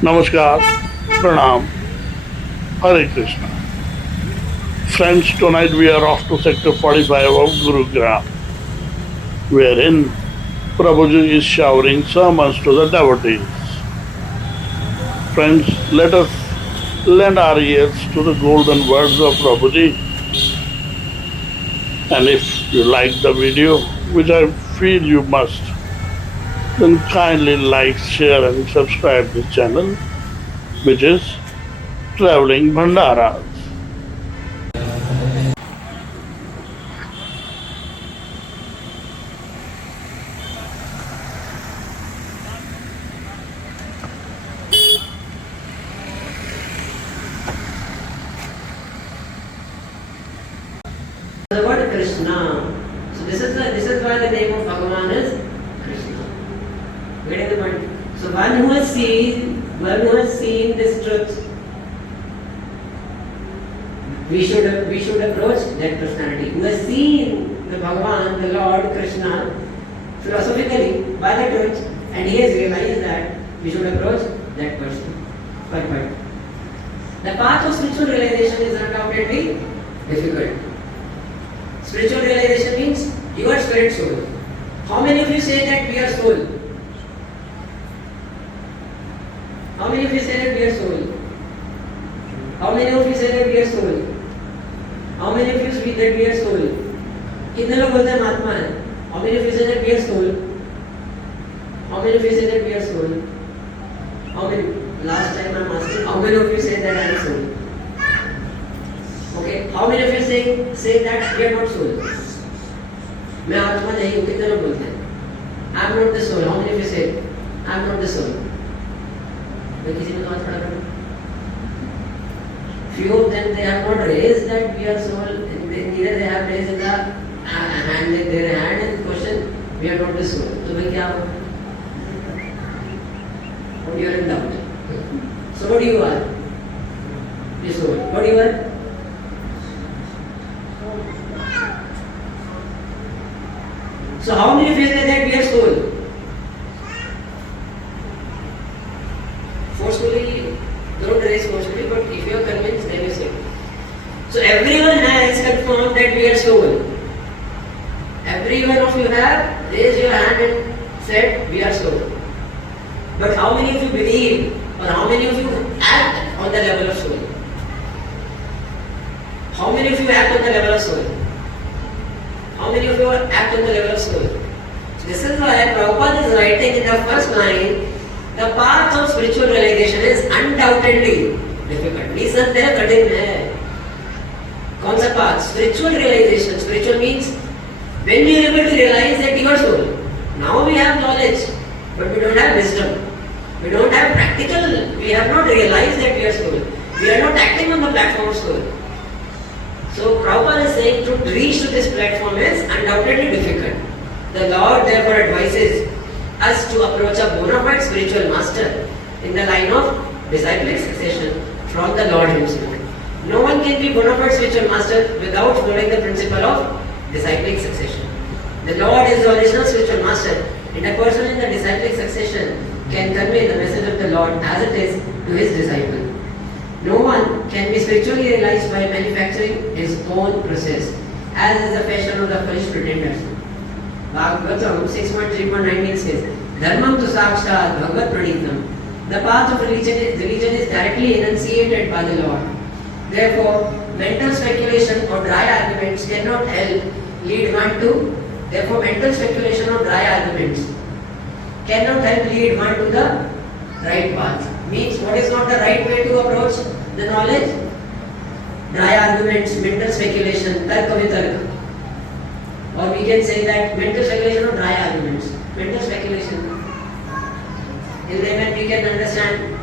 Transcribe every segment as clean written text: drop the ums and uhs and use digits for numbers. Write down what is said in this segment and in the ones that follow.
Namaskar, Pranam, Hare Krishna. Friends, tonight we are off to Sector 45 of Gurugram, wherein Prabhuji is showering sermons to the devotees. Friends, let us lend our ears to the golden words of Prabhuji. And if you like the video, which I feel you must, then kindly like, share and subscribe this channel, which is Travelling Bhandaras. The word Krishna. So this is why the name of Bhagavan is Krishna. Get the point? So one who has seen this truth, we should approach that personality. Who has seen the Bhagavan, the Lord Krishna, philosophically by the truth, and he has realized that we should approach that person. Point. The path of spiritual realization is undoubtedly difficult. Spiritual realization means you are spirit soul. How many of you say that we are soul? How many of you say that we are soul? How many of you say that we are soul? How many of you speak that we are soul? कितने लोग बोलते हैं आत्मा है? How many of you say that we are soul? How many of you say that we are soul? How many? Last time I am asking, how many of you say that I am soul? Okay, how many of you say that we are not soul? मैं आत्मा नहीं हूँ, कितने लोग बोलते हैं? I am not the soul. How many of you say I am not the soul? मैं किसी ने तो हाथ खड़ा करूँ? Few of them they have not raised that we are soul. Neither they have raised the hand in their hand and question we are not the soul. तो मैं क्या हूँ? You are in doubt. So what you are? The soul. What you are? So how many of you say that we are soul? Forcefully, don't raise forcefully, but if you are convinced, then you say. So everyone has confirmed that we are soul. Every one of you have raised your hand and said we are soul. But how many of you believe, or how many of you act on the level of soul? How many of you act on the level of soul? How many of you act on the level of soul? This is why Prabhupada is writing in the first line, the path of spiritual realization is undoubtedly difficult. Listen, there कठिन है. कौन सा path? Spiritual realization. Spiritual means when we are able to realize that you are soul. Now we have knowledge, but we don't have wisdom. We don't have practical. We have not realized that we are soul. We are not acting on the platform of soul. So Prabhupada is saying to reach to this platform is undoubtedly difficult. The Lord therefore advises us to approach a bona fide spiritual master in the line of disciplic succession from the Lord himself. No one can be bona fide spiritual master without following the principle of disciplic succession. The Lord is the original spiritual master, and a person in the disciplic succession can convey the message of the Lord as it is to his disciple. No one can be spiritually realized by manufacturing his own process, as is the fashion of the foolish pretenders. Bhagavatam 6.3.19 says, Dharmam tu sakshat bhagavad pranitam. The path of religion is directly enunciated by the Lord. Therefore, mental speculation or dry arguments cannot help lead one to. Therefore, mental speculation or dry arguments cannot help lead one to the right path. Means what is not the right way to approach the knowledge? Dry arguments, mental speculation, tarka vitarka. Or we can say that mental speculation or dry arguments. Mental speculation. In layman we can understand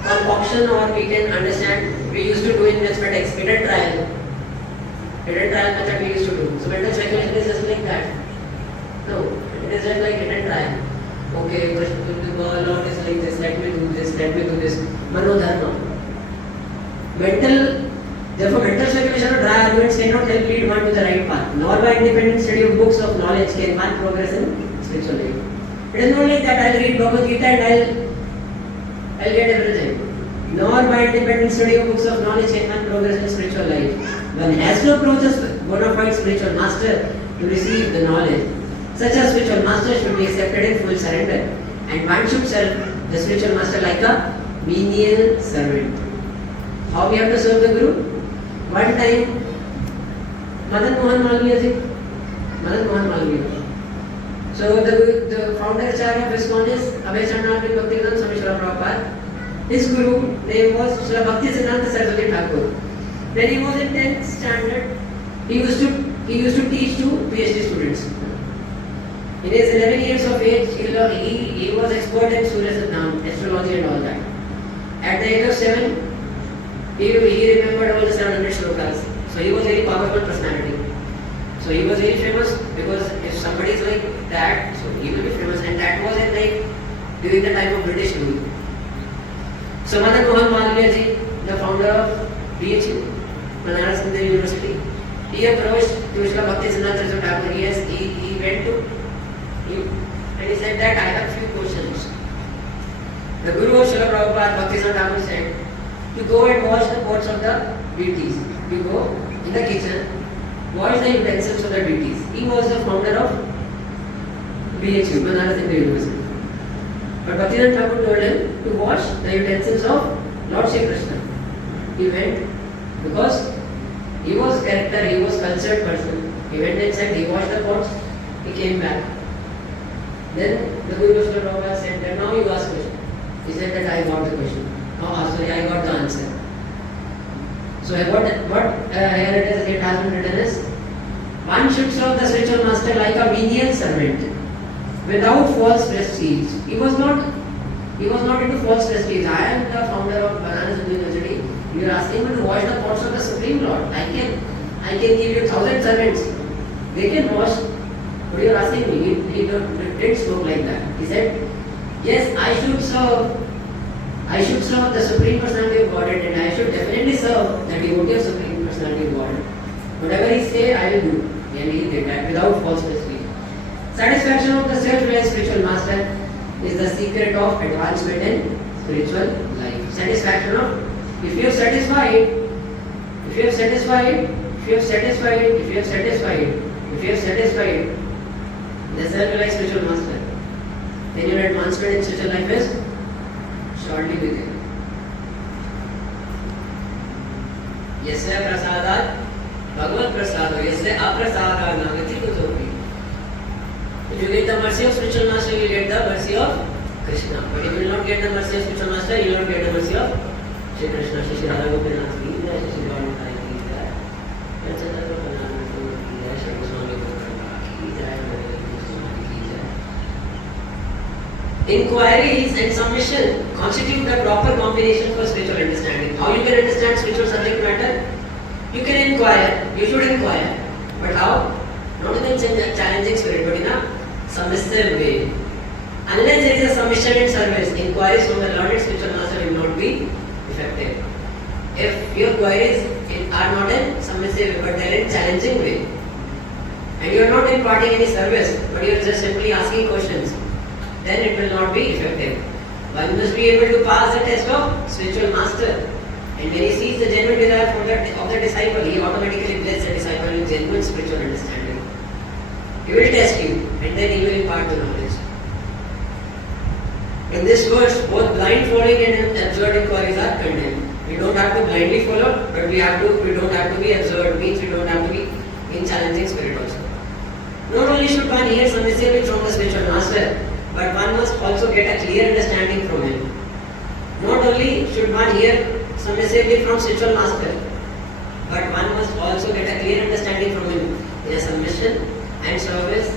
concoction, or we can understand, we used to do in mathematics, hidden trial. Hidden trial method we used to do. So mental speculation is just like that. No, it is just like hidden trial. Okay, the Lord is like this, let me do this, let me do this. Manodharma. Therefore mental speculation or dry arguments cannot help lead one to the right path. Nor by independent study of books of knowledge can one progress in spiritual life. It is not like that I'll read Bhagavad Gita and I'll get everything. Nor by independent study of books of knowledge can man progress in spiritual life. One has to approach a bona fide spiritual master to receive the knowledge. Such a spiritual master should be accepted in full surrender, and one should serve the spiritual master like a menial servant. How we have to serve the Guru? One time, Madan Mohan Malviya. So the founder Acharya of Iskcon is Abhay Chandanand Bhaktivedanta Swami Srila Prabhupada. His guru name was Srila Bhakti Siddhanta Saraswati Thakur. When he was in 10th standard, he used to teach to PhD students. In his 11 years of age, he was expert in Surya Siddhant, astrology and all that. At the age of 7, he remembered all the 700 shlokas. So he was a very powerful personality. So he was very famous because if somebody is like that, so he will be famous. And that was during the time of British rule. So Madan Mohan Malviya ji, the founder of BHU, Bhandaras University, he approached to Srila Bhakti Siddhanta Saraswati Thakur. He went to him and he said that I have few questions. The Guru of Srila Prabhupada Bhakti Siddhanta Thakur said, you go and wash the pots of the deities. You go in the kitchen, wash the utensils of the deities. He was the founder of BHU, Banaras University. But Bhakti Siddhanta Thakur told him to wash the utensils of Lord Shri Krishna. He went because he was character, he was cultured person. He went and said, he washed the pots, he came back. Then the Guru of Srila Prabhupada said that now you ask question. He said that I got the question. Sorry, I got the answer. So what here it has been written is, one should serve the spiritual master like a menial servant, without false prestige. He was not into false prestige. I am the founder of Banaras University. You are asking me to wash the pots of the Supreme Lord. I can give you 1,000 servants. They can wash. But you are asking me. He didn't spoke like that. He said, yes, I should serve the Supreme Personality of Godhead, and I should definitely serve the devotee of Supreme Personality of Godhead. Whatever he said, I will do. And he did that without false prestige. Satisfaction of the self-realized spiritual master is the secret of advancement in spiritual life. Satisfaction of, if you have satisfied the self-realized spiritual master, then your advancement in spiritual life is surely within. Yasya prasadat Bhagavad prasado, yasya aprasada nagati kutopi. If you get the mercy of spiritual master, you will get the mercy of Krishna. But if you will not get the mercy of spiritual master, you will not get the mercy of Shri Krishna. Shri Radha Gopinath ki jai, Shri Gaura ki jai, Shri Radha ki jai, Shri Swami ki jai, Shri ki jai. Inquiries and submission constitute the proper combination for spiritual understanding. How you can understand spiritual subject matter? You can inquire, you should inquire. But how? Not in a challenging spirit, but in a submissive way. Unless there is a submission and service, inquiries from the Lord and spiritual master will not be effective. If your queries are not in submissive but they are in challenging way, and you are not imparting any service, but you are just simply asking questions, then it will not be effective. One must be able to pass the test of spiritual master. And when he sees the genuine desire of the disciple, he automatically blesses the disciple with genuine spiritual understanding. He will test you and then he will impart the knowledge. In this verse, both blind following and absurd inquiries are condemned. We don't have to blindly follow, but we don't have to be absurd, means we don't have to be in challenging spirit also. Not only should one hear submissively from the spiritual master, but one must also get a clear understanding from him. Not only should one hear submissively from spiritual master, but one must also get a clear understanding from him in a submission and service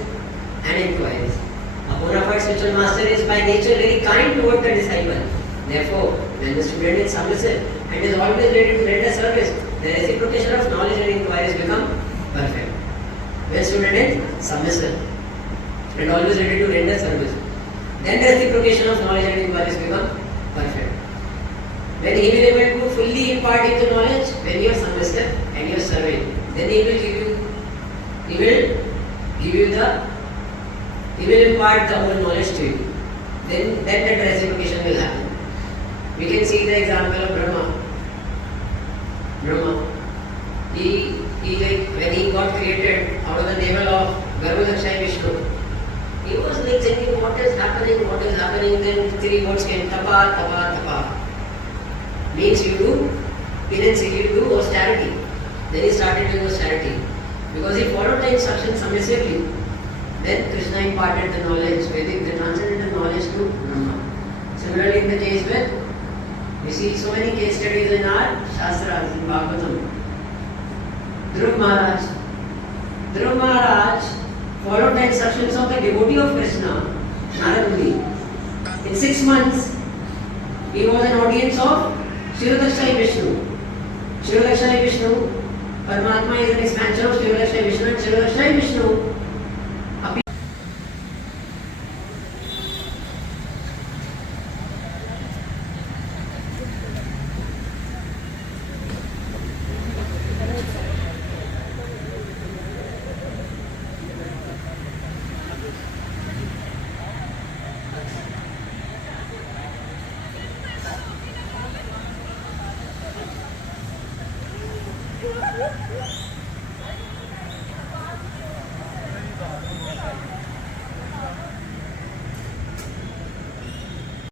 and inquiries. A bona fide spiritual master is by nature very kind toward the disciple. Therefore, when the student is submissive and is always ready to render service, the reciprocation of knowledge and inquiries become perfect. When student is submissive and always ready to render service, then the reciprocation of knowledge and inquiries become perfect. When he will be able to fully impart into knowledge, when you are submissive and you are serving, then he will impart the whole knowledge to you. Then that reciprocation will happen. We can see the example of Brahma. Brahma. He like when he got created out of the navel of Garbhodakshaya Vishnu, he was like thinking what is happening, then 3 words came, tapa, tapa, tapa. Means you do penance, you do austerity. Then he started doing austerity. Because he followed the instructions submissively. Then Krishna imparted the knowledge, Vedic, the transcendental knowledge to Brahma. Similarly in the case with, we see so many case studies in our Shastras, in Bhagavatam. Dhruv Maharaj followed the instructions of the devotee of Krishna, Narad Muni. In 6 months, he was an audience of Kshirodakshaya Vishnu. Kshirodakshaya Vishnu, Paramatma is an expansion of Kshirodakshaya Vishnu, and Kshirodakshaya Vishnu